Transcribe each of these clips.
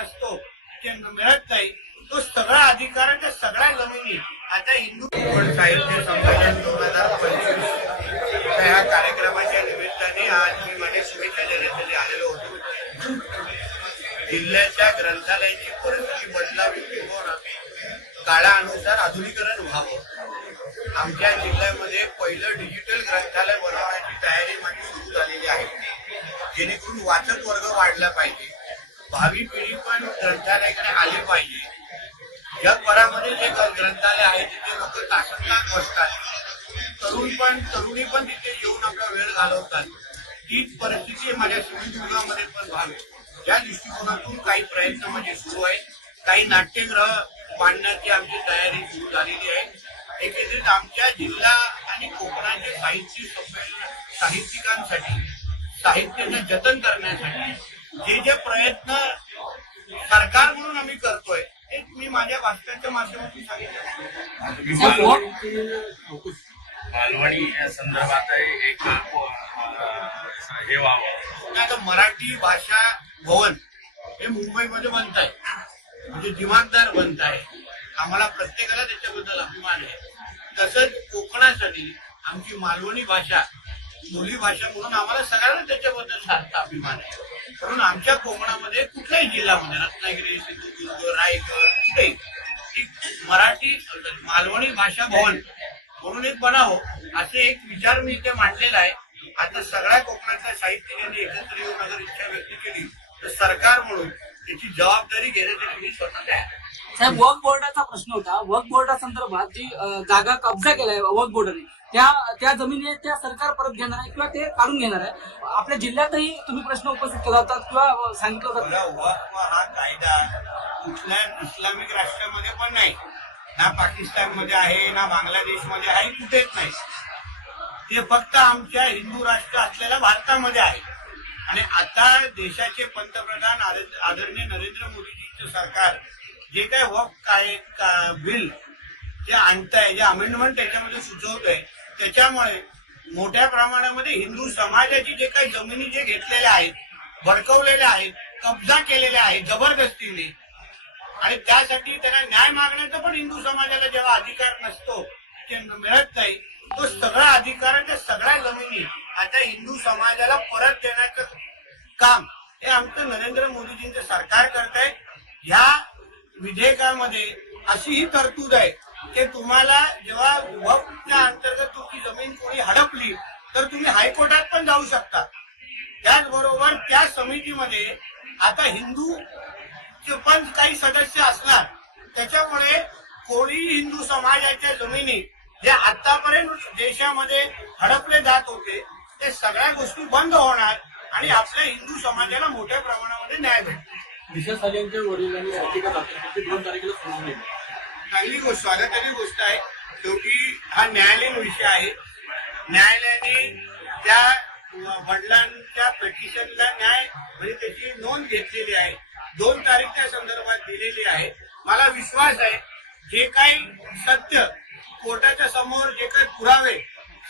असतो. ते मिळत नाही. तो सगळा अधिकार त्या सगळ्या जमिनी. आता हिंदू पण साहित्य संमेलन दोन हजार पंचवीस. ह्या कार्यक्रमाच्या निमित्ताने आज मी माझ्या शुभेच्छा देण्यासाठी आलेलो होतो. जिल्ह्याच्या ग्रंथालयाची परिस्थिती बदलावी किंवा काळानुसार आधुनिकरण व्हावं. आमच्या जिल्ह्यामध्ये पहिलं डिजिटल ग्रंथालय बनवण्याची तयारी माझी सुरू झालेली आहे. जेणेकरून वाचक वर्ग वाढला पाहिजे. भावी पिढी पण ग्रंथालयाकडे आली पाहिजे. जगभरामध्ये जे ग्रंथालय आहे तिथे लोक तासन तास बसतात. तरुण पण तरुणी पण तिथे येऊन आपला वेळ घालवतात. तीच परिस्थिती माझ्या सिंधुदुर्गामध्ये पण व्हावी या दृष्टिकोनातून काही प्रयत्न म्हणजे सुरू आहेत. काही नाट्यग्रह बांधण्याची आमची तयारी सुरू झालेली आहे. एकत्रित आमच्या जिल्हा आणि कोकणाचे साहित्य संमेलन साहित्यिकांसाठी साहित्याचं जतन करण्यासाठी जे जे प्रयत्न सरकार म्हणून आम्ही करतोय ते मी माझ्या भाषणाच्या माध्यमातून सांगितलं. मालवणी या संदर्भात एक हे व्हावं. आता मराठी भाषा भवन हे मुंबईमध्ये बनत आहे म्हणजे दिमागदार बनत आहे आम्हाला प्रत्येकाला त्याच्याबद्दल अभिमान आहे. तसंच कोकणासाठी आमची मालवणी भाषा बोली भाषा म्हणून आम्हाला सगळ्यांना त्याच्याबद्दल सारखा अभिमान आहे. म्हणून आमच्या कोकणामध्ये कुठल्याही जिल्ह्यामध्ये रत्नागिरी सिंधुदुर्ग रायगड कुठेही मराठी मालवणी भाषा भवन म्हणून एक बनावं असे एक विचार मी इथे मांडलेला आहे. आता सगळ्या कोकणातल्या साहित्यिकांनी एकत्र येऊन अगर इच्छा व्यक्त केली तर सरकार म्हणून त्याची जबाबदारी घेण्यासाठी मी स्वतः तयार त्या वर्क बोर्डाचा प्रश्न होता. वर्क बोर्डा संदर्भात जी जागा कब्जा केलाय वर्क बोर्डाने त्या त्या जमिनी त्या सरकार परत घेणार आहे किंवा ते काढून घेणार आहे? आपल्या जिल्ह्यातही तुम्ही प्रश्न उपस्थित केला होता किंवा सांगितलं होतं? हा कायदा कुठल्या इस्लामिक राष्ट्रामध्ये पण नाही. ना पाकिस्तानमध्ये आहे ना बांगलादेशमध्ये आहे कुठेच नाही. ते फक्त आमच्या हिंदू राष्ट्र असलेल्या भारतामध्ये आहे. आणि आता देशाचे पंतप्रधान आदरणीय नरेंद्र मोदीजींचं सरकार जे काय वॉक काय का- बिल जे आणतंय जे अमेंडमेंट त्याच्यामध्ये सुचवत आहे त्याच्यामुळे मोठ्या प्रमाणामध्ये हिंदू समाजाची जे काही जमिनी जे घेतलेल्या आहेत भडकवलेल्या आहेत कब्जा केलेल्या आहेत जबरदस्तीने आणि त्यासाठी त्यांना न्याय मागण्याचा पण हिंदू समाजाला जेव्हा अधिकार नसतो ते मिळत नाही तो सगळा अधिकार त्या सगळ्या जमिनी आता हिंदू समाजाला परत देण्याचं काम हे आमचं नरेंद्र मोदीजींचं सरकार करत आहे ह्या विधेयकामध्ये अशी ही तरतूद आहे की तुम्हाला जेव्हा वक्फच्या अंतर्गत तुमची जमीन कोणी हडपली तर तुम्ही हायकोर्टात पण जाऊ शकता. त्याचबरोबर त्या समितीमध्ये आता हिंदू चे पण काही सदस्य असणार त्याच्यामुळे कोळी हिंदू समाजाच्या जमिनी जे आतापर्यंत देशामध्ये हडपले जात होते ते सगळ्या गोष्टी बंद होणार आणि आपल्या हिंदू समाजाला मोठ्या प्रमाणामध्ये न्याय भेटेल दिशा सालेंच्या वडिलांनी याचिका दाखल केली दोन तारखेला सुनावणी आहे. चांगली गोष्ट स्वागताची गोष्ट आहे. शेवटी हा न्यायालयीन विषय आहे. न्यायालयाने त्या वडिलांच्या पिटिशनला न्याय म्हणजे त्याची नोंद घेतलेली आहे. दोन तारीख त्या संदर्भात दिलेली आहे. मला विश्वास आहे जे काही सत्य कोर्टाच्या समोर जे काही पुरावे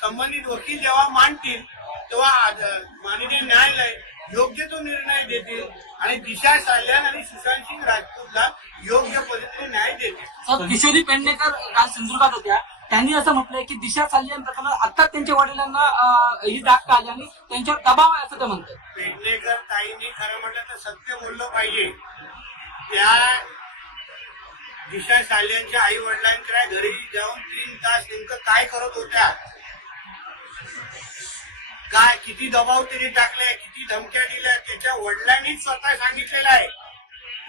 संबंधित वकील जेव्हा मांडतील तेव्हा आज- माननीय न्यायालय योग्य तो निर्णय देतील आणि दिशा साल्यान आणि सुशांत सिंग राजपूतला योग्य पद्धतीने न्याय देतील. किशोरी पेडणेकर काल सिंधुदुर्गात होत्या. त्यांनी असं म्हटलंय की दिशा चालल्या प्रकरणात आत्ताच त्यांच्या वडिलांना ही जाग का आली आणि त्यांच्यावर दबाव आहे असं ते म्हणतात. पेडणेकर ताईंनी खरं म्हटलं तर सत्य बोललं पाहिजे. त्या दिशा साल्यांच्या आई वडिलांच्या घरी जाऊन तीन तास नेमकं काय करत होत्या? काय किती दबाव त्यांनी टाकलाय किती धमक्या दिल्या त्याच्या वडिलांनीच स्वतः सांगितलेलं आहे.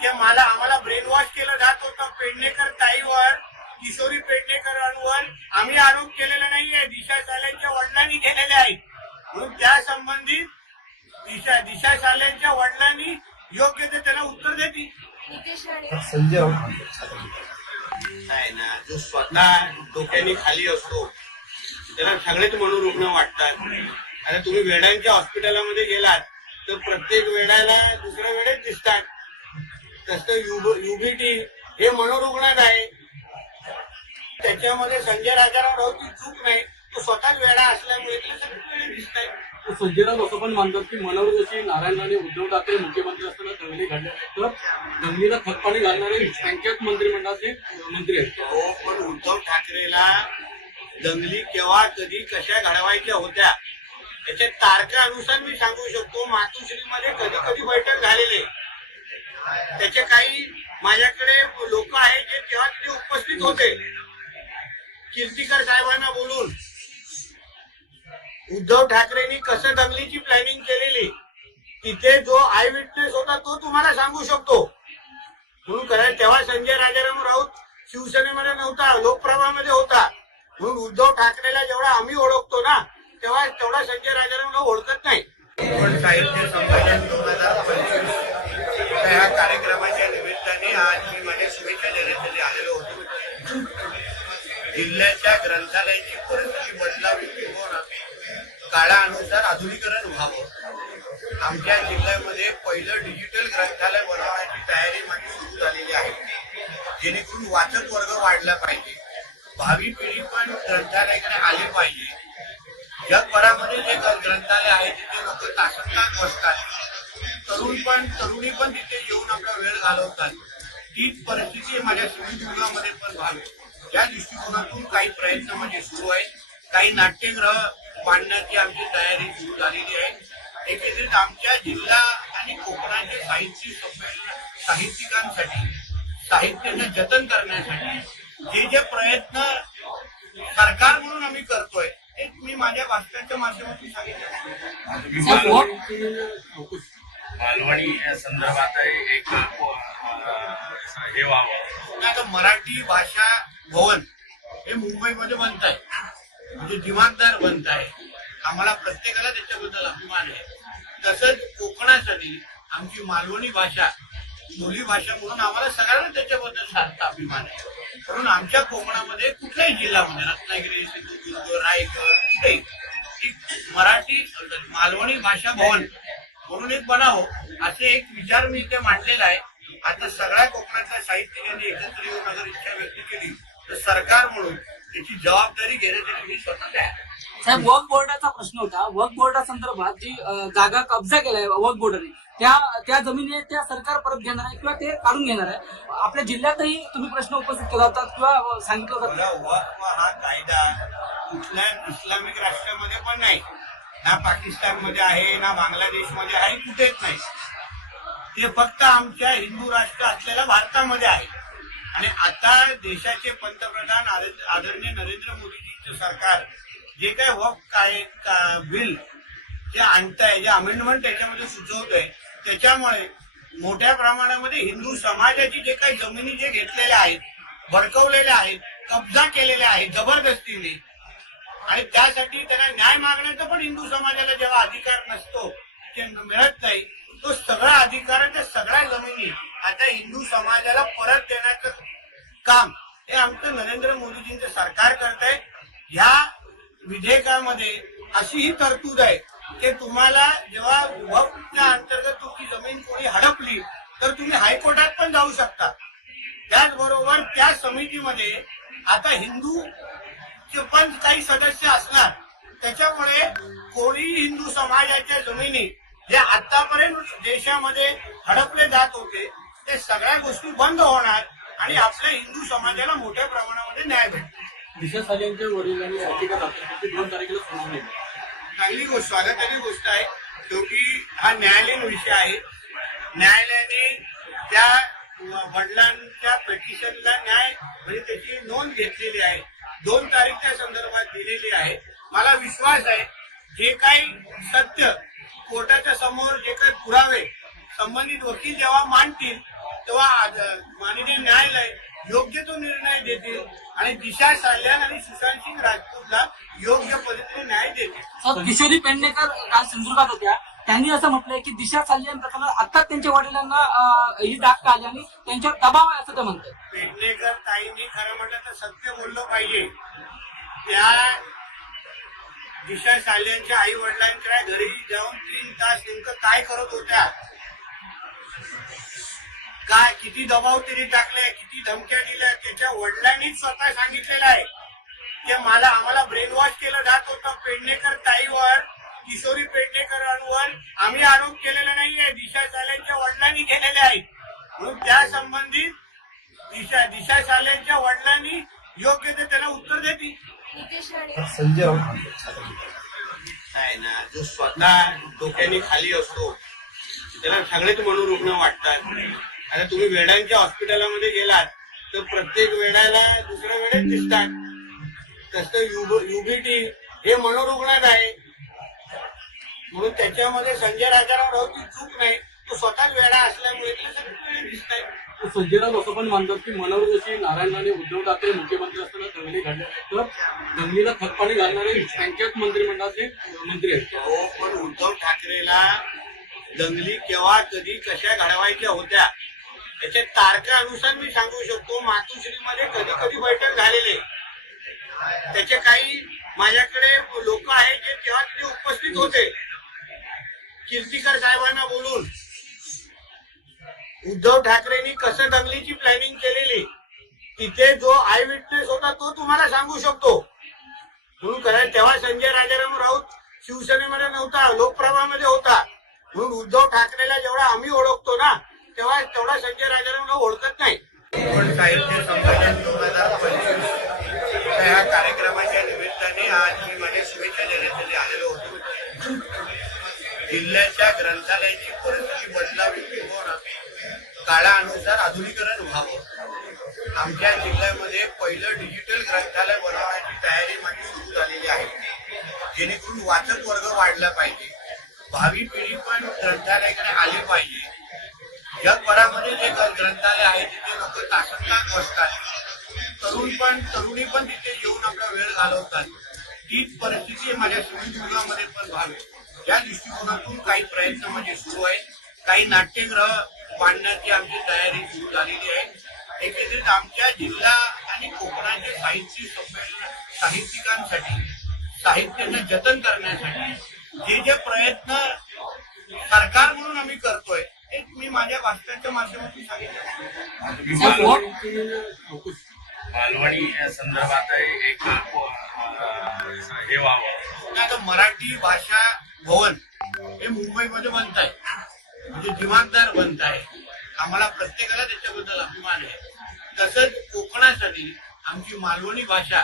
की मला आम्हाला ब्रेन वॉश केलं जात होतं पेडणेकर ताईवर किशोरी पेडणेकरांवर. आम्ही आरोप केलेला नाहीये दिशा साल्यांच्या वडिलांनी केलेले आहेत म्हणून त्या संबंधित दिशा दिशा साल्यांच्या वडिलांनी योग्य ते त्याला उत्तर देतील. राणे. आहे ना जो स्वतः डोक्याने खाली असतो त्याला सगळेच मनोरुग्ण वाटतात. आता तुम्ही वेड्यांच्या हॉस्पिटलमध्ये गेलात तर प्रत्येक वेड्याला दुसऱ्या वेळेत दिसतात. तसं युबीटी हे मनोरुग्णात आहे त्याच्यामध्ये संजय राजाराव राऊतची चूक नाही. तो स्वतःच वेळा असल्यामुळे त्याला सगळे वेळे दिसत आहे संजयराव असं पण मानतात की मनोहर जोशी नारायण राणे उद्धव ठाकरे मुख्यमंत्री असताना दंगली घडल्या तर दंगलीला खतपाणी घालणारे त्यांच्याच मंत्रिमंडळाचे मंत्री आहेत. हो पण उद्धव ठाकरेला दंगली केव्हा कधी कशा घडवायच्या होत्या त्याच्या तारखानुसार मी सांगू शकतो मातोश्रीमध्ये कधी कधी बैठक झालेली त्याचे काही माझ्याकडे लोक आहेत जे तेव्हा तिथे उपस्थित होते. कीर्तीकर साहेबांना बोलून. उद्धव ठाकरेंनी कसं दंगलीची प्लॅनिंग केलेली तिथे जो आय विटनेस होता तो तुम्हाला सांगू शकतो. म्हणून कारण तेव्हा संजय राजाराम राऊत शिवसेनेमध्ये नव्हता लोकप्रभामध्ये होता. म्हणून उद्धव ठाकरेला जेवढा आम्ही ओळखतो ना तेव्हा तेवढा संजय राजारामला ओळखत नाही. पण साहित्य संमेलन दोन हजार पंचवीस ह्या कार्यक्रमाच्या निमित्ताने आज मी माझ्या शुभेच्छा देण्यासाठी आलेलो होतो. जिल्ह्याच्या ग्रंथालयाची परिस्थिती बदलावी किंवा काळानुसार आधुनिकरण व्हावं. आमच्या जिल्ह्यामध्ये पहिलं डिजिटल ग्रंथालय बनवण्याची तयारी माझी सुरू झालेली आहे. जेणेकरून वाचक वर्ग वाढला पाहिजे. भावी पिढी पण ग्रंथालयाकडे आली पाहिजे. जगभरामध्ये जे ग्रंथालय आहे तिथे लोक तासनतास बसतात. तरुण पण तरुणी पण तिथे येऊन आपला वेळ घालवतात. तीच परिस्थिती माझ्या सिंधुदुर्गामध्ये पण व्हावी. या दृष्टिकोनातून काही प्रयत्न म्हणजे सुरू आहेत. काही नाट्यगृह बांधण्याची आमची तयारी सुरू झालेली आहे. एकत्रित आमच्या जिल्हा आणि कोकणाचे साहित्य संमेलन साहित्यिकांसाठी साहित्याचं जतन करण्यासाठी जे जे प्रयत्न सरकार म्हणून आम्ही करतोय ते मी माझ्या भाषणाच्या माध्यमातून सांगितलं. मालवणी या संदर्भात एक हे व्हावं. आता मराठी भाषा भवन हे मुंबईमध्ये बनत आहे. म्हणजे दिमागदार बनत आहे. आम्हाला प्रत्येकाला त्याच्याबद्दल अभिमान आहे. तसंच कोकणासाठी आमची मालवणी भाषा बोली भाषा म्हणून आम्हाला सगळ्यांना त्याच्याबद्दल सारखा अभिमान आहे. म्हणून आमच्या कोकणामध्ये कुठलाही जिल्हा म्हणजे रत्नागिरी सिंधुदुर्ग रायगड कुठेही एक मराठी मालवणी भाषा भवन म्हणून एक बनावं असे एक विचार मी इथे मांडलेला आहे आता सगळ्या कोकणातल्या साहित्यिकांनी एकत्र येऊन अगर इच्छा व्यक्त केली तर सरकार म्हणून त्याची जबाबदारी घेण्यासाठी मी स्वतः तयार आहे. साहेब वर्क बोर्डाचा प्रश्न होता वर्क बोर्डा संदर्भात जी जागा कब्जा केलाय वर्क बोर्डाने त्या त्या जमिनी त्या सरकार परत घेणार आहे किंवा ते काढून घेणार आहे. आपल्या जिल्ह्यातही तुम्ही प्रश्न उपस्थित केला होता किंवा सांगितलं होतं. वक्फ हा कायदा कुठल्या इस्लामिक राष्ट्रामध्ये पण नाही. ना पाकिस्तानमध्ये आहे ना बांगलादेशमध्ये आहे कुठेच नाही. ते फक्त आमच्या हिंदू राष्ट्र असलेल्या भारतामध्ये आहे. आणि आता देशाचे पंतप्रधान आदरणीय नरेंद्र मोदीजींचं सरकार जे काय वक्फ काय का- बिल जे आणताय जे अमेंडमेंट त्याच्यामध्ये सुचवत आहे त्याच्यामुळे मोठ्या प्रमाणामध्ये हिंदू समाजाची जे काही जमिनी जे घेतलेल्या आहेत भडकवलेल्या आहेत कब्जा केलेल्या आहेत जबरदस्तीने आणि त्यासाठी त्यांना न्याय मागण्याचा पण हिंदू समाजाला जेव्हा अधिकार नसतो ते मिळत नाही तो सगळा अधिकार त्या सगळ्या जमिनी आता हिंदू समाजाला परत देण्याचं काम हे आमचं नरेंद्र मोदीजींचं सरकार करत आहे ह्या विधेयकामध्ये अशी ही तरतूद आहे. की तुम्हाला जेव्हा वक्फच्या अंतर्गत तुमची जमीन कोणी हडपली तर तुम्ही हायकोर्टात पण जाऊ शकता. त्याचबरोबर त्या समितीमध्ये आता हिंदू चे पण काही सदस्य असणार. त्याच्यामुळे कोणी हिंदू समाजाच्या जमिनी जे आतापर्यंत देशामध्ये हडपले जात होते ते सगळ्या गोष्टी बंद होणार आणि आपल्या हिंदू समाजाला मोठ्या प्रमाणामध्ये न्याय भेटणार. दिशा साजेंच्या वडिलांनी याचिका दाखल दोन तारखेला सुनावणी चांगली गोष्ट स्वागताची गोष्ट आहे. शेवटी हा न्यायालयीन विषय आहे. न्यायालयाने त्या वडिलांच्या पिटिशनला न्याय म्हणजे त्याची नोंद घेतलेली आहे. दोन तारीख त्या संदर्भात दिलेली आहे. मला विश्वास आहे जे काही सत्य कोर्टाच्या समोर जे काही पुरावे संबंधित वकील जेव्हा मांडतील तेव्हा माननीय न्यायालय योग्य तो निर्णय देतील आणि दिशा साल्यान आणि सुशांत सिंग राजपूतला योग्य पद्धतीने न्याय देतील. किशोरी पेडणेकर काल सिंधुदुर्गात होत्या. त्यांनी असं म्हटलंय की दिशा सालियन प्रकरणात आत्ताच त्यांच्या वडिलांना ही डाग आली आणि त्यांच्यावर दबाव आहे असं ते म्हणतात. पेडणेकर ताईंनी खरं म्हटलं तर सत्य बोललं पाहिजे. त्या दिशा साल्यांच्या आई वडिलांच्या घरी जाऊन तीन तास नेमकं काय करत होत्या काय किती दबाव तिने टाकले किती धमक्या दिल्या त्याच्या वडिलांनीच स्वतः सांगितलेलं आहे. ते मला आम्हाला ब्रेन वॉश केलं जात होतं पेडणेकर ताईवर किशोरी पेडणेकरांवर. आम्ही आरोप केलेला नाहीये दिशा सालेंच्या वडिलांनी केलेले आहेत म्हणून त्या संबंधित दिशा दिशा सालेंच्या वडिलांनी योग्य ते त्याला उत्तर देतील. संजय आहे ना जो स्वतः डोक्याने खाली असतो त्याला सगळेच मनोरुग्ण वाटतात. आता तुम्ही वेडांच्या हॉस्पिटलमध्ये गेलात तर प्रत्येक वेळाला दुसऱ्या वेळेत दिसतात. तसं युबीटी हे मनोरुग्णात आहे. म्हणून त्याच्यामध्ये संजय राजाराव राऊतची चूक नाही. तो स्वतःच वेडा असल्यामुळे दिसत आहे संजय राऊत असं पण मानतात की मनोहर जोशी नारायण राणे उद्धव ठाकरे मुख्यमंत्री असताना दंगली घडल्या. तर दंगलीला खतपाणी घालणारे त्यांच्याच मंत्रिमंडळाचे मंत्री आहेत. हो पण उद्धव ठाकरेला दंगली केव्हा कधी कशा घडवायच्या होत्या त्याच्या तारखानुसार मी सांगू शकतो मातुश्रीमध्ये कधी कधी बैठक झालेले त्याचे काही माझ्याकडे लोक आहेत जे तेव्हा तिथे उपस्थित होते. कीर्तीकर साहेबांना बोलून. उद्धव ठाकरेंनी कसं दंगलीची प्लॅनिंग केलेली? तिथे जो आय विटनेस होता तो तुम्हाला सांगू शकतो. म्हणून कारण तेव्हा संजय राजाराम राऊत शिवसेनेमध्ये नव्हता लोकप्रभामध्ये होता. म्हणून उद्धव ठाकरेला जेवढा आम्ही ओळखतो ना तेव्हा तेवढा संजय राजाराम ओळखत नाही. पण साहित्य संमेलन दोन हजार पंचवीस ह्या कार्यक्रमाच्या निमित्ताने आज मी माझ्या शुभेच्छा देण्यासाठी आलेलो होतो. जिल्ह्याच्या ग्रंथालयाची परिस्थिती बदलावी किंवा काळानुसार आधुनिकरण व्हावं. आमच्या जिल्ह्यामध्ये पहिलं डिजिटल ग्रंथालय बनवण्याची तयारी माझी सुरू झालेली आहे. जेणेकरून वाचक वर्ग वाढला पाहिजे. भावी पिढी पण ग्रंथालयाकडे आली पाहिजे. जगभरामध्ये जे ग्रंथालय आहे तिथे लोक तासन बसतात. तरुण पण तरुणी पण तिथे येऊन आपला वेळ घालवतात. तीच परिस्थिती माझ्या सिंधुदुर्गामध्ये पण व्हावी या दृष्टिकोनातून काही प्रयत्न म्हणजे सुरू आहेत. काही नाट्यग्रह बांधण्याची आमची तयारी सुरू झालेली आहे. एकत्रित आमच्या जिल्हा आणि कोकणाचे साहित्य संमेलन साहित्यिकांसाठी साहित्याचं जतन करण्यासाठी जे जे प्रयत्न सरकार म्हणून आम्ही करतोय ते मी माझ्या भाषणाच्या माध्यमातून सांगितलं. संदर्भात एक हे व्हावं. आता मराठी भाषा भवन हे मुंबईमध्ये बनत आहे. म्हणजे दिमागदार बनत आहे. आम्हाला प्रत्येकाला त्याच्याबद्दल अभिमान आहे. तसंच कोकणासाठी आमची मालवणी भाषा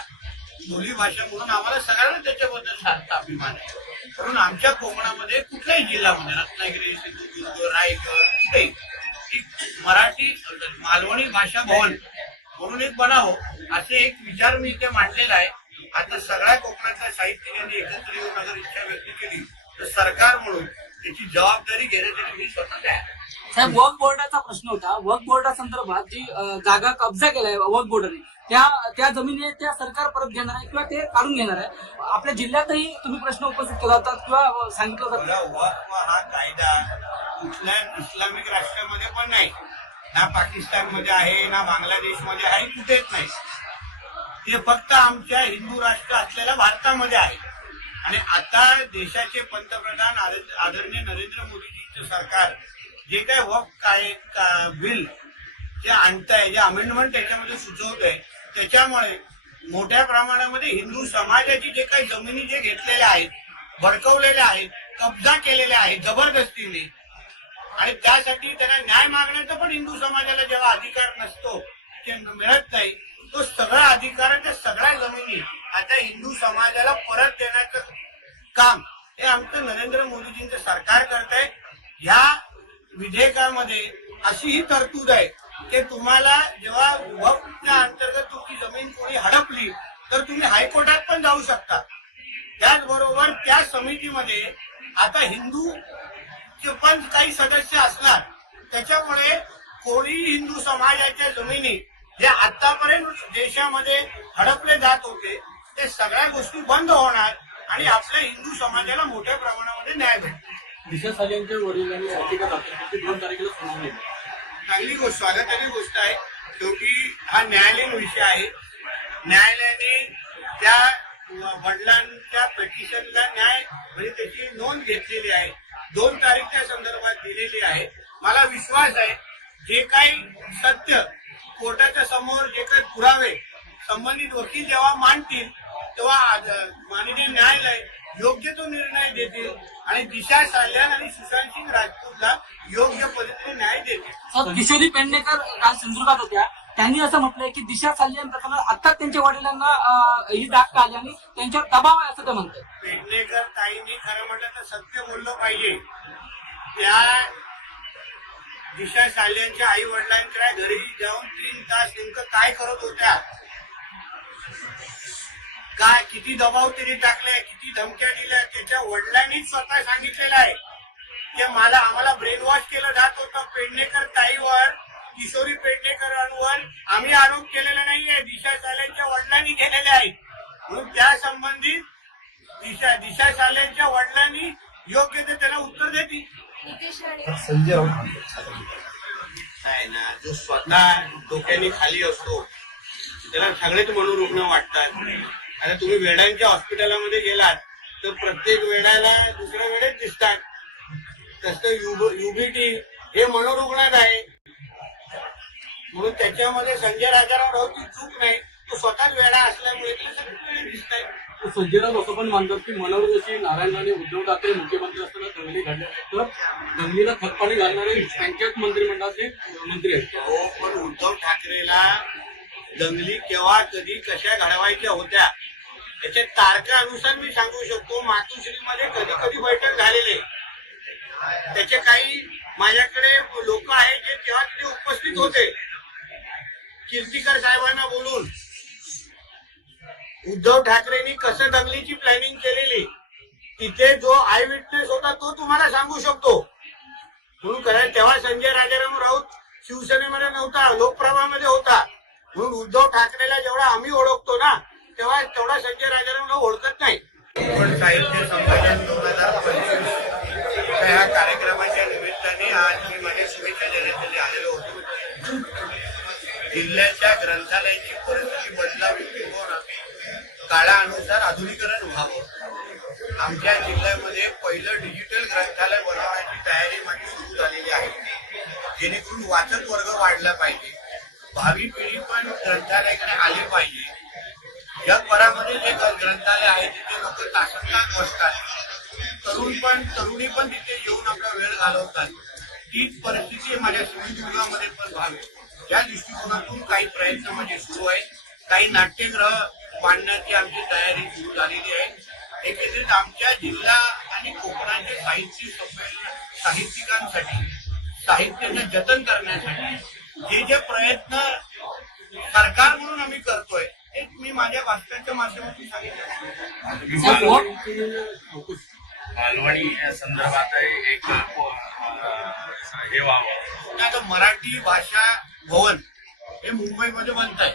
बोली भाषा म्हणून आम्हाला सगळ्यांना त्याच्याबद्दल सारखा अभिमान आहे. म्हणून आमच्या कोकणामध्ये कुठलाही जिल्हा म्हणजे रत्नागिरी सिंधुदुर्ग रायगड कुठेही मराठी मालवणी भाषा भवन म्हणून एक बनावं असे एक विचार मी इथे मांडलेला आहे आता सगळ्या कोकणातल्या साहित्यिकांनी एकत्र येऊन अगर इच्छा व्यक्त केली तर सरकार म्हणून त्याची जबाबदारी घेण्यासाठी मी स्वतः तयार आहे. साहेब वर्क बोर्डाचा प्रश्न होता वर्क बोर्डा संदर्भात जी जागा कब्जा केलाय वर्क बोर्डाने त्या त्या जमिनी त्या सरकार परत घेणार आहे किंवा ते काढून घेणार आहे. आपल्या जिल्ह्यातही तुम्ही प्रश्न उपस्थित केला होता किंवा सांगितलं होतं. वक्फ हा कायदा कुठल्या इस्लामिक राष्ट्रामध्ये पण नाही. ना पाकिस्तानमध्ये आहे ना बांगलादेशमध्ये आहे कुठेच नाही. ते फक्त आमच्या हिंदू राष्ट्र असलेल्या भारतामध्ये आहे. आणि आता देशाचे पंतप्रधान आदर- आदरणीय नरेंद्र मोदीजींचं सरकार जे काय वक्फ काय बिल जे आणतंय जे अमेंडमेंट त्याच्यामध्ये सुचवत आहे त्याच्यामुळे मोठ्या प्रमाणामध्ये हिंदू समाजाची जे काही जमिनी जे घेतलेल्या आहेत भडकवलेल्या आहेत कब्जा केलेल्या आहेत जबरदस्तीने आणि त्यासाठी त्यांना न्याय मागण्याचा पण हिंदू समाजाला जेव्हा अधिकार नसतो ते मिळत नाही तो सगळा अधिकार आणि त्या सगळ्या जमिनी आता हिंदू समाजाला परत देण्याचं काम हे आमचं नरेंद्र मोदीजींचं सरकार करत आहे ह्या विधेयकामध्ये अशी ही तरतूद आहे. की तुम्हाला जेव्हा वक्फच्या अंतर्गत तुमची जमीन कोणी हडपली तर तुम्ही हायकोर्टात पण जाऊ शकता. त्याचबरोबर त्या समितीमध्ये आता हिंदू चे पण काही सदस्य असणार त्याच्यामुळे कोणी हिंदू समाजाच्या जमिनी जे आतापर्यंत देशामध्ये हडपले जात होते ते सगळ्या गोष्टी बंद होणार आणि आपल्या हिंदू समाजाला मोठ्या प्रमाणामध्ये न्याय भेटतो दिशा सालेंच्या वडिलांनी याचिका दाखल दोन तारखेला सुनावणी चांगली गोष्ट स्वागताची गोष्ट आहे. शेवटी हा न्यायालयीन विषय आहे. न्यायालयाने त्या वडिलांच्या पिटिशनला न्याय म्हणजे त्याची नोंद घेतलेली आहे. दोन तारीख त्या संदर्भात दिलेली आहे. मला विश्वास आहे जे काही सत्य कोर्टाच्या समोर जे काही पुरावे संबंधित वकील जेव्हा मांडतील तेव्हा माननीय न्यायालय योग्य तो निर्णय देतील आणि दिशा साल्यान आणि सुशांत सिंग राजपूतला योग्य पद्धतीने न्याय देतील. किशोरी पेडणेकर काल सिंधुदुर्गात होत्या. त्यांनी असं म्हटलंय की दिशा सालियन प्रकरणात आत्ताच त्यांच्या वडिलांना ही जाग का आली आणि त्यांच्यावर दबाव आहे असं ते म्हणतात. पेडणेकर ताईंनी खरं म्हटलं तर सत्य बोललं पाहिजे. त्या दिशा साल्यांच्या आई वडिलांच्या घरी जाऊन तीन तास नेमकं काय करत होत्या? काय किती दबाव त्यांनी टाकलाय किती धमक्या दिल्या त्याच्या वडिलांनी स्वतः सांगितलेलं आहे. की मला आम्हाला ब्रेन वॉश केलं जात होतं पेडणेकर ताईवर किशोरी पेडणेकरांवर. आम्ही आरोप केलेला नाहीये दिशा साल्यांच्या वडिलांनी केलेले आहेत म्हणून त्या संबंधित दिशा दिशा साल्यांच्या वडिलांनी योग्य ते त्याला उत्तर देतील. संजय आहे ना जो स्वतः डोक्याने खाली असतो त्याला सगळेच मनोरुग्ण वाटतात. आता तुम्ही वेड्यांच्या हॉस्पिटलमध्ये गेलात तर प्रत्येक वेड्याला दुसऱ्या वेळेत दिसतात. तसं युबीटी हे मनोरुग्णात आहे. म्हणून त्याच्यामध्ये संजय राजाराव राऊतची चूक नाही. तो स्वतःच वेडा असल्यामुळे त्याला सगळे वेडे दिसत आहेत संजय राऊत असं पण मानतात की मनोहर जोशी नारायण राणे उद्धव ठाकरे मुख्यमंत्री असताना दंगली घडल्या तर दंगलीला खतपाणी घालणारे त्यांच्याच मंत्रिमंडळाचे मंत्री आहेत. पण उद्धव ठाकरेला दंगली केव्हा कधी कशा घडवायच्या होत्या त्याच्या तारखानुसार मी सांगू शकतो मातोश्रीमध्ये कधी कधी बैठक झालेले त्याचे काही माझ्याकडे लोक आहेत जे तेव्हा तिथे उपस्थित होते. कीर्तीकर साहेबांना बोलून उद्धव ठाकरेंनी कसं दंगलीची प्लॅनिंग केलेली तिथे जो आय विटनेस होता तो तुम्हाला सांगू शकतो. म्हणून कारण तेव्हा संजय राजाराम राऊत शिवसेनेमध्ये नव्हता लोकप्रभामध्ये होता. म्हणून उद्धव ठाकरेला जेवढा आम्ही ओळखतो ना तेव्हा तेवढा संजय राजाराम ओळखत नाही. पण साहित्य संमेलन दोन हजार पंचवीस. ह्या कार्यक्रमाच्या निमित्ताने आज मी माझ्या शुभेच्छा देण्यासाठी आलेलो होतो. जिल्ह्याच्या ग्रंथालयाची परिस्थिती बदलावी किंवा काळानुसार आधुनिकरण व्हावं. आमच्या जिल्ह्यामध्ये पहिलं डिजिटल ग्रंथालय बनवण्याची तयारी माझी सुरू झालेली आहे. जेणेकरून वाचक वर्ग वाढला पाहिजे. भावी पिढी पण ग्रंथालयाकडे आली पाहिजे. जगभरामध्ये जे ग्रंथालय आहे तिथे लोक तासंतास बसतात. तरुण पण तरुणी पण तिथे येऊन आपला वेळ घालवतात. तीच परिस्थिती माझ्या सिंधुदुर्गामध्ये पण व्हावी. या दृष्टिकोनातून काही प्रयत्न म्हणजे सुरू आहेत. काही नाट्यगृह बांधण्याची आमची तयारी सुरू झालेली आहे. एकत्रित आमच्या जिल्हा आणि कोकणाचे साहित्य संमेलन साहित्यिकांसाठी साहित्याचं जतन करण्यासाठी जे जे प्रयत्न सरकार म्हणून आम्ही करतोय ते मी माझ्या भाषणाच्या माध्यमातून सांगितलं. मालवणी या संदर्भात एक हे व्हावं. आता मराठी भाषा भवन हे मुंबईमध्ये बनत आहे.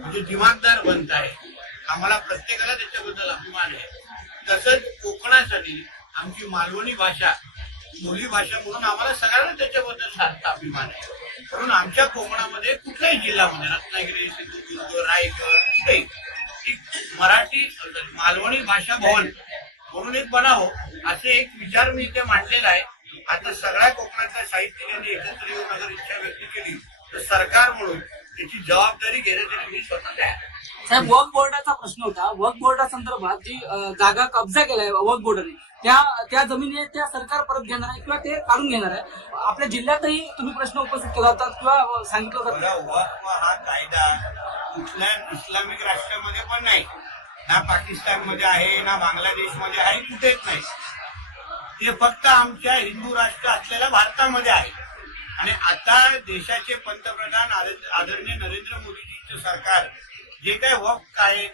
म्हणजे दिमागदार बनत आहे. आम्हाला प्रत्येकाला त्याच्याबद्दल अभिमान आहे. तसंच कोकणासाठी आमची मालवणी भाषा बोली भाषा म्हणून आम्हाला सगळ्यांना त्याच्याबद्दल सारखा अभिमान आहे. म्हणून आमच्या कोकणामध्ये कुठल्याही जिल्ह्यामध्ये रत्नागिरी सिंधुदुर्ग रायगड कुठेही मराठी मालवणी भाषा भवन म्हणून एक बनावं असे एक विचार मी इथे मांडलेला आहे. आता सगळ्या कोकणातल्या साहित्यिकांनी एकत्र येऊन अगर इच्छा व्यक्त केली तर सरकार म्हणून त्याची जबाबदारी घेण्यासाठी मी स्वतः तयार साहेब वर्क बोर्डाचा प्रश्न होता. वर्क बोर्डा संदर्भात जी जागा कब्जा केलाय वर्क बोर्डाने त्या त्या जमिनी त्या सरकार परत घेणार आहे किंवा ते काढून घेणार आहे? आपल्या जिल्ह्यातही तुम्ही प्रश्न उपस्थित केला होता किंवा सांगितलं बघा, होतं हा कायदा कुठल्या इस्लामिक राष्ट्रामध्ये पण नाही. ना पाकिस्तानमध्ये आहे ना बांगलादेशमध्ये आहे कुठेच नाही. ते फक्त आमच्या हिंदू राष्ट्र असलेल्या भारतामध्ये आहे. आणि आता देशाचे पंतप्रधान आदरणीय नरेंद्र मोदीजींचं सरकार जे काही वक्फ काय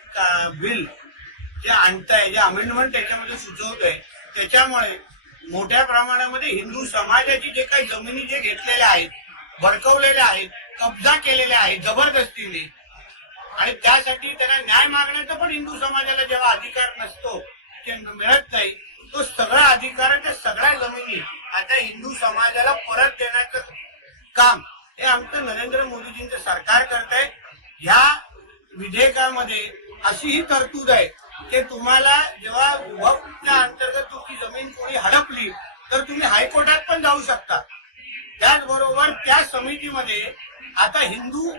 बिल जे आणतंय जे अमेंडमेंट त्याच्यामध्ये सुचवत आहे त्याच्यामुळे मोठ्या प्रमाणामध्ये हिंदू समाजाची जे काही जमिनी जे घेतलेल्या आहेत भडकवलेल्या आहेत कब्जा केलेल्या आहेत जबरदस्तीने आणि त्यासाठी त्यांना न्याय मागण्याचा पण हिंदू समाजाला जेव्हा अधिकार नसतो ते मिळत नाही तो सगळा अधिकार त्या सगळ्या जमिनी आता हिंदू समाजाला परत देण्याचं काम हे आमचं नरेंद्र मोदीजींचं सरकार करत आहे ह्या विधेयकामध्ये अशी ही तरतूद आहे की तुम्हाला जेव्हा वक्फच्या अंतर्गत तुमची जमीन कोणी हडपली तर तुम्ही हायकोर्टात पण जाऊ शकता. त्याचबरोबर त्या समितीमध्ये आता हिंदू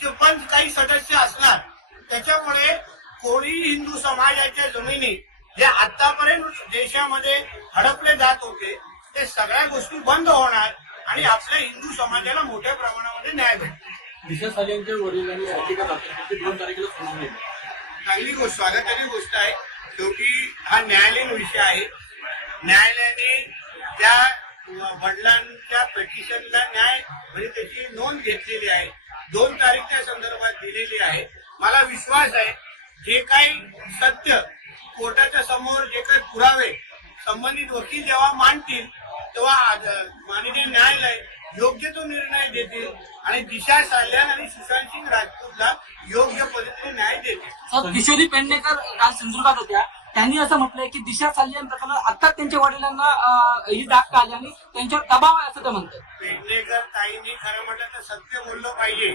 चे पण काही सदस्य असणार. त्याच्यामुळे कोणी हिंदू समाजाच्या जमिनी जे आतापर्यंत देशामध्ये हडपले जात होते ते सगळ्या गोष्टी बंद होणार आणि आपल्या हिंदू समाजाला मोठ्या प्रमाणामध्ये न्याय भेटतो दिशा सालियांच्या वडिलांनी याचिका दाखल केली दोन तारखेला सुनावणी चांगली गोष्ट स्वागताची गोष्ट आहे. शेवटी हा न्यायालयीन विषय आहे. न्यायालयाने त्या वडिलांच्या पिटिशनला न्याय म्हणजे त्याची नोंद घेतलेली आहे. दोन तारीख त्या संदर्भात दिलेली आहे. मला विश्वास आहे जे काही सत्य कोर्टाच्या समोर जे काही पुरावे संबंधित वकील जेव्हा मांडतील तेव्हा आज- माननीय न्यायालय योग्य तो निर्णय देतील आणि दिशा साल्यान आणि सुशांत सिंग राजपूतला योग्य पद्धतीने न्याय देतील. किशोरी पेडणेकर काल सिंधुदुर्गात होत्या. त्यांनी असं म्हटलंय की दिशा सालियन प्रकरणात आत्ताच त्यांच्या वडिलांना ही जाग आली आणि त्यांच्यावर दबाव आहे असं ते म्हणतात. पेडणेकर ताईंनी खरं म्हटलं तर सत्य बोललं पाहिजे.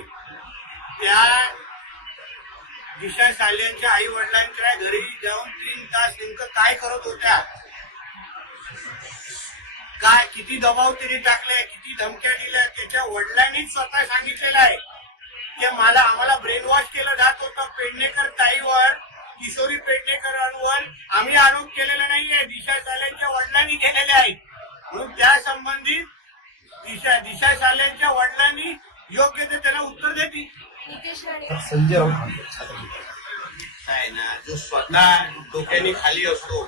त्या दिशा साल्यांच्या आई वडिलांच्या घरी जाऊन तीन तास नेमकं काय करत होत्या काय किती दबाव तिने टाकले किती धमक्या दिल्या त्याच्या वडिलांनीच स्वतः सांगितलेलं आहे. की मला आम्हाला ब्रेन वॉश केलं जात होतं पेडणेकर ताईवर किशोरी पेडणेकरांवर. आम्ही आरोप केलेला नाहीये दिशा साल्यांच्या वडिलांनी केलेले आहेत म्हणून त्या संबंधित दिशा दिशा साल्यांच्या वडिलांनी योग्य ते त्याला उत्तर देतील. संजय आहे ना जो स्वतः डोक्याने खाली असतो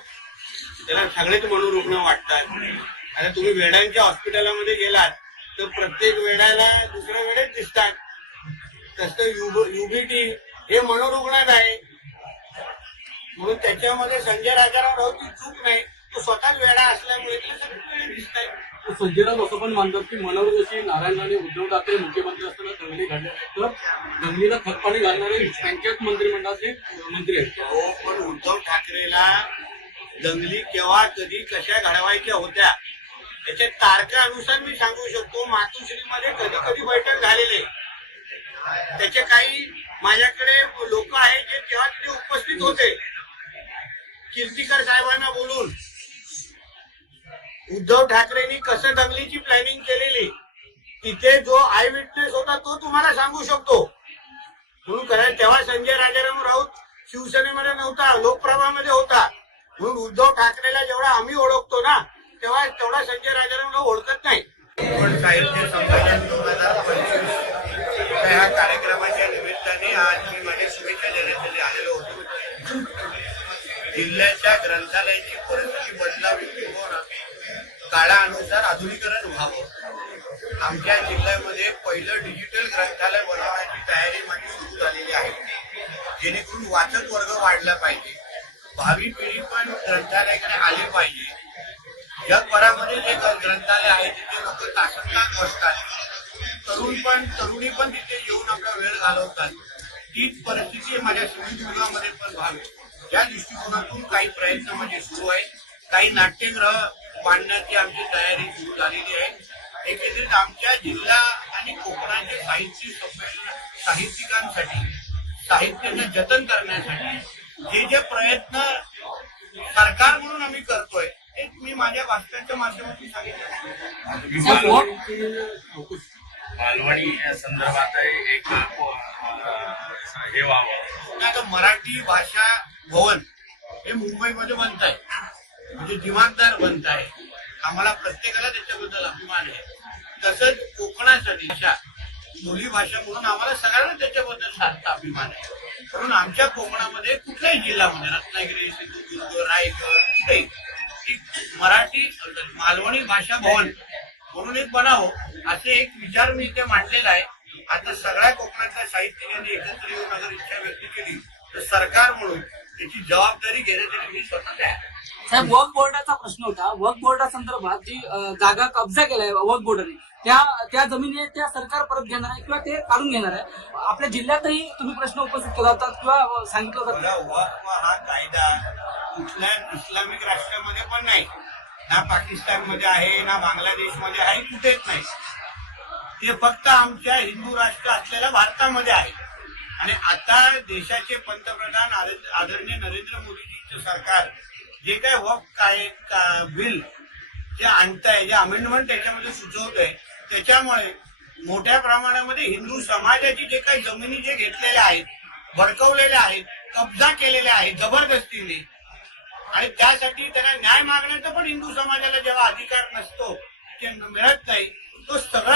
त्याला सगळेच मनोरुग्ण वाटतात. आता तुम्ही वेड्यांच्या हॉस्पिटलमध्ये गेलात तर प्रत्येक वेड्याला दुसऱ्या वेळेत दिसतात. तसं युबीटी हे मनोरुग्णात आहे. म्हणून त्याच्यामध्ये संजय राजाराव राऊतची चूक नाही. तो स्वतःच वेडा असल्यामुळे त्याला सगळे वेळे दिसत तर संजय राऊत असं पण मानतात की मनोहर जोशी नारायण राणे उद्धव ठाकरे मुख्यमंत्री असताना दंगली घडल्या तर दंगलीला खतपाणी घालणारे त्यांच्याच मंत्रिमंडळाचे मंत्री आहेत. हो पण उद्धव ठाकरेला दंगली केव्हा कधी कशा घडवायच्या होत्या? त्याच्या तारखानुसार मी सांगू शकतो मातोश्रीमध्ये कधी कधी बैठक झालेले त्याचे काही माझ्याकडे लोक आहेत जे तेव्हा तिथे उपस्थित होते. कीर्तीकर साहेबांना बोलून उद्धव ठाकरेंनी कसं दंगलीची प्लॅनिंग केलेली तिथे जो आय विटनेस होता तो तुम्हाला सांगू शकतो. म्हणून कारण तेव्हा संजय राजाराम राऊत शिवसेनेमध्ये नव्हता लोकप्रभामध्ये होता. म्हणून उद्धव ठाकरेला जेवढा आम्ही ओळखतो ना तेव्हा तेवढा संजय राजाराम ओळखत नाही. पण साहित्य संमेलन दोन हजार पंचवीस ह्या कार्यक्रमाच्या निमित्ताने आज मी माझ्या शुभेच्छा देण्यासाठी आलेलो होतो. जिल्ह्याच्या ग्रंथालयाची परिस्थिती बदलावी किंवा काळानुसार आधुनिकरण व्हावं. आमच्या जिल्ह्यामध्ये पहिलं डिजिटल ग्रंथालय बनवण्याची तयारी माझी सुरू झालेली आहे. जेणेकरून वाचक वर्ग वाढला पाहिजे. भावी पिढी पण ग्रंथालयाकडे आली पाहिजे. जगभरामध्ये जे ग्रंथालय आहे तिथे लोक तासन तास बसतात. तरुण पण तरुणी पण तिथे येऊन आपला वेळ घालवतात. तीच परिस्थिती माझ्या सिंधुदुर्गामध्ये पण व्हावी. या दृष्टिकोनातून काही प्रयत्न म्हणजे सुरू आहेत. काही नाट्यग्रह बांधण्याची आमची तयारी सुरू झालेली आहे. एकत्रित आमच्या जिल्हा आणि कोकणाचे साहित्य संमेलन साहित्यिकांसाठी साहित्याचं जतन करण्यासाठी जे जे प्रयत्न सरकार म्हणून आम्ही करतोय ते मी माझ्या भाषणाच्या माध्यमातून सांगितलं. मालवणी संदर्भात एक हे व्हावं. आता मराठी भाषा भवन हे मुंबईमध्ये बनत आहे म्हणजे दिमागदार बनत आहे आम्हाला प्रत्येकाला त्याच्याबद्दल अभिमान आहे. तसंच कोकणासाठी बोली भाषा म्हणून आम्हाला सगळ्यांना त्याच्याबद्दल सारखा अभिमान आहे. म्हणून आमच्या कोकणामध्ये कुठल्याही जिल्ह्यामध्ये रत्नागिरी सिंधुदुर्ग रायगड कुठेही एक मराठी मालवणी भाषा भवन म्हणून एक बनावं असे एक विचार मी इथे मांडलेला आहे आता सगळ्या कोकणातल्या साहित्यिकांनी एकत्र येऊन अगर इच्छा व्यक्त केली तर सरकार म्हणून त्याची जबाबदारी घेण्यासाठी मी स्वतः तयार आहे. साहेब वर्क बोर्डाचा प्रश्न होता वर्क बोर्डा संदर्भात जी जागा कब्जा केलाय वर्क बोर्डाने त्या त्या जमिनी त्या सरकार परत घेणार आहे किंवा ते काढून घेणार आहे. आपल्या जिल्ह्यातही तुम्ही प्रश्न उपस्थित केला होता किंवा सांगितलं होतं वक्फ हा कायदा कुठल्या इस्लामिक राष्ट्रामध्ये पण नाही. ना पाकिस्तानमध्ये आहे ना बांगलादेशमध्ये आहे कुठेच नाही. ते फक्त आमच्या हिंदू राष्ट्र असलेल्या भारतामध्ये आहे. आणि आता देशाचे पंतप्रधान आदरणीय नरेंद्र मोदीजींचं सरकार जे काय वक्फ काय का- बिल जे आणतंय जे अमेंडमेंट त्याच्यामध्ये सुचवत आहे त्याच्यामुळे मोठ्या प्रमाणामध्ये हिंदू समाजाची जे काही जमिनी जे घेतलेल्या आहेत भडकवलेल्या आहेत कब्जा केलेल्या आहेत जबरदस्तीने आणि त्यासाठी त्यांना न्याय मागण्याचा पण हिंदू समाजाला जेव्हा अधिकार नसतो ते मिळत नाही तो सगळा